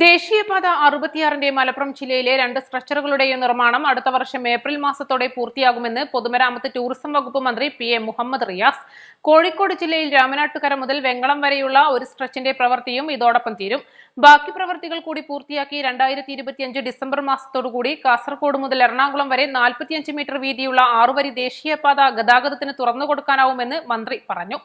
ദേശീയപാത 66 മലപ്പുറം ജില്ലയിലെ 2 സ്ട്രക്ചറുകളുടെയും നിർമ്മാണം അടുത്ത വർഷം ഏപ്രിൽ മാസത്തോടെ പൂർത്തിയാകുമെന്ന് പൊതുമരാമത്ത് ടൂറിസം വകുപ്പ് മന്ത്രി PM മുഹമ്മദ് റിയാസ്. കോഴിക്കോട് ജില്ലയിൽ രാമനാട്ടുകര മുതൽ വെങ്ങളം വരെയുള്ള ഒരു സ്ട്രെച്ചിന്റെ പ്രവൃത്തിയും ഇതോടൊപ്പം തീരും. ബാക്കി പ്രവൃത്തികൾ കൂടി പൂർത്തിയാക്കി 2025 ഡിസംബർ മാസത്തോടുകൂടി കാസർഗോഡ് മുതൽ എറണാകുളം വരെ 45 മീറ്റർ വീതിയുള്ള 6 വരി ദേശീയപാത ഗതാഗതത്തിന് തുറന്നുകൊടുക്കാനാവുമെന്ന് മന്ത്രി പറഞ്ഞു.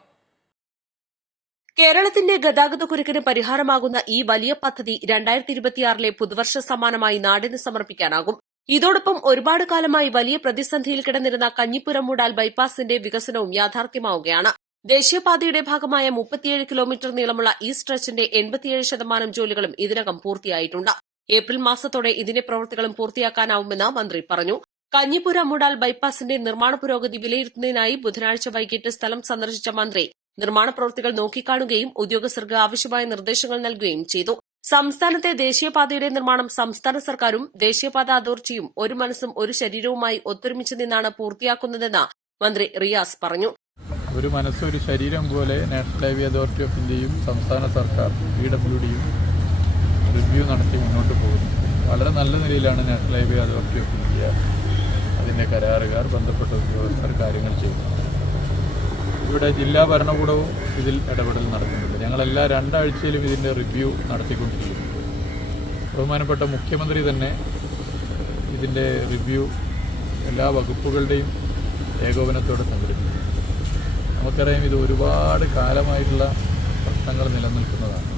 കേരളത്തിന്റെ ഗതാഗതക്കുരുക്കിന് പരിഹാരമാകുന്ന ഈ വലിയ പദ്ധതി 2026 പുതുവർഷ സമ്മാനമായി നാടിന് സമർപ്പിക്കാനാകും. ഇതോടൊപ്പം ഒരുപാട് കാലമായി വലിയ പ്രതിസന്ധിയിൽ കിടന്നിരുന്ന കഞ്ഞിപ്പുരം മൂടാൽ ബൈപ്പാസിന്റെ വികസനവും യാഥാർത്ഥ്യമാവുകയാണ്. ദേശീയപാതയുടെ ഭാഗമായ 37 കിലോമീറ്റർ നീളമുള്ള ഈ സ്ട്രെച്ചിന്റെ 87% ജോലികളും ഇതിനകം പൂർത്തിയായിട്ടുണ്ട്. ഏപ്രിൽ മാസത്തോടെ ഇതിന്റെ പ്രവൃത്തികളും പൂർത്തിയാക്കാനാവുമെന്ന് മന്ത്രി പറഞ്ഞു. കഞ്ഞിപ്പുരം മൂടാൽ ബൈപ്പാസിന്റെ നിർമ്മാണ പുരോഗതി വിലയിരുത്തുന്നതിനായി ബുധനാഴ്ച വൈകിട്ട് സ്ഥലം സന്ദർശിച്ച മന്ത്രി നിർമ്മാണ പ്രവൃത്തികൾ നോക്കിക്കാണുകയും ഉദ്യോഗസ്ഥർക്ക് ആവശ്യമായ നിർദ്ദേശങ്ങൾ നൽകുകയും ചെയ്തു. സംസ്ഥാനത്തെ ദേശീയപാതയുടെ നിർമ്മാണം സംസ്ഥാന സർക്കാരും ദേശീയപാത അതോറിറ്റിയും ഒരു മനസ്സും ഒരു ശരീരവുമായി ഒത്തൊരുമിച്ച് നിന്നാണ് പൂർത്തിയാക്കുന്നതെന്ന് മന്ത്രി റിയാസ് പറഞ്ഞു. ഒരു മനസ്സ് ഒരു ശരീരം പോലെ നാഷണൽ ഹൈവേ അതോറിറ്റി ഓഫ് ഇന്ത്യയും സംസ്ഥാന സർക്കാർ PWDയും റിവ്യൂ നടത്തി മുന്നോട്ട് പോകുന്നു. വളരെ നല്ല നിലയിലാണ് national highway authority of India അതിൻ്റെ കരാറുകാർ ബന്ധപ്പെട്ട ഉദ്യോഗസ്ഥർ കാര്യങ്ങൾ ചെയ്യുന്നത്. ഇവിടെ ജില്ലാ ഭരണകൂടവും ഇതിൽ ഇടപെടൽ നടത്തുന്നുണ്ട്. ഞങ്ങളെല്ലാ 2 ആഴ്ചയിലും ഇതിൻ്റെ റിവ്യൂ നടത്തിക്കൊണ്ടിരിക്കുന്നു. ബഹുമാനപ്പെട്ട മുഖ്യമന്ത്രി തന്നെ ഇതിൻ്റെ റിവ്യൂ എല്ലാ വകുപ്പുകളുടെയും ഏകോപനത്തോടെ സംഘടിപ്പിക്കും. നമുക്കറിയാം, ഇത് ഒരുപാട് കാലമായിട്ടുള്ള പ്രശ്നങ്ങൾ നിലനിൽക്കുന്നതാണ്.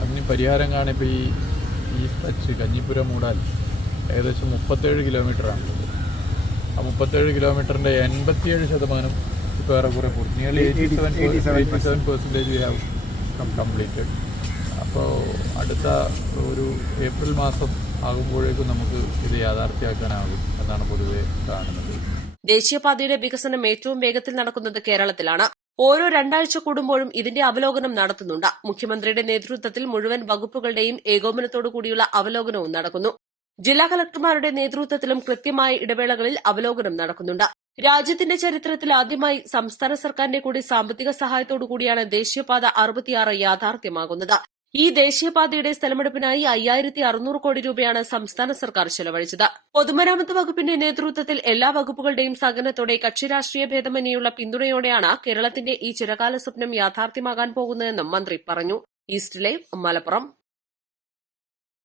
അതിന് പരിഹാരം കാണാൻ ഇപ്പോൾ ഈ സ്ട്രെച്ച് കഞ്ഞിപ്പുരം മൂടാൽ ഏകദേശം 37 കിലോമീറ്ററാണ്. ആ 37 കിലോമീറ്ററിൻ്റെ 87% ഇപ്പോൾ ഏറെക്കുറെ പൂർത്തി. Nearly 87% we have completed. അപ്പോൾ അടുത്ത ഒരു ഏപ്രിൽ മാസം ആകുമ്പോഴേക്കും നമുക്ക് ഇത് യാഥാർത്ഥ്യമാക്കാനാകും എന്നാണ് പൊതുവെ കാണുന്നത്. ദേശീയപാതയുടെ വികസനം ഏറ്റവും വേഗത്തിൽ നടക്കുന്നത് കേരളത്തിലാണ്. ഓരോ 2 ആഴ്ച കൂടുമ്പോഴും ഇതിന്റെ അവലോകനം നടത്തുന്നുണ്ട്. മുഖ്യമന്ത്രിയുടെ നേതൃത്വത്തിൽ മുഴുവൻ വകുപ്പുകളുടെയും ഏകോപനത്തോടു കൂടിയുള്ള അവലോകനവും നടക്കുന്നു. ജില്ലാ കളക്ടർമാരുടെ നേതൃത്വത്തിലും കൃത്യമായ ഇടവേളകളിൽ അവലോകനം നടക്കുന്നുണ്ട്. രാജ്യത്തിന്റെ ചരിത്രത്തിൽ ആദ്യമായി സംസ്ഥാന സർക്കാരിന്റെ കൂടി സാമ്പത്തിക സഹായത്തോടുകൂടിയാണ് ദേശീയപാത 66 യാഥാർത്ഥ്യമാകുന്നത്. ഈ ദേശീയപാതയുടെ സ്ഥലമെടുപ്പിനായി 5600 കോടി രൂപയാണ് സംസ്ഥാന സർക്കാർ ചെലവഴിച്ചത്. പൊതുമരാമത്ത് വകുപ്പിന്റെ നേതൃത്വത്തിൽ എല്ലാ വകുപ്പുകളുടെയും സഹകരണത്തോടെ കക്ഷി രാഷ്ട്രീയ ഭേദമന്യേയുള്ള പിന്തുണയോടെയാണ് കേരളത്തിന്റെ ഈ ചിരകാല സ്വപ്നം യാഥാർത്ഥ്യമാകാൻ പോകുന്നതെന്നും മന്ത്രി പറഞ്ഞു. East live, Malappuram.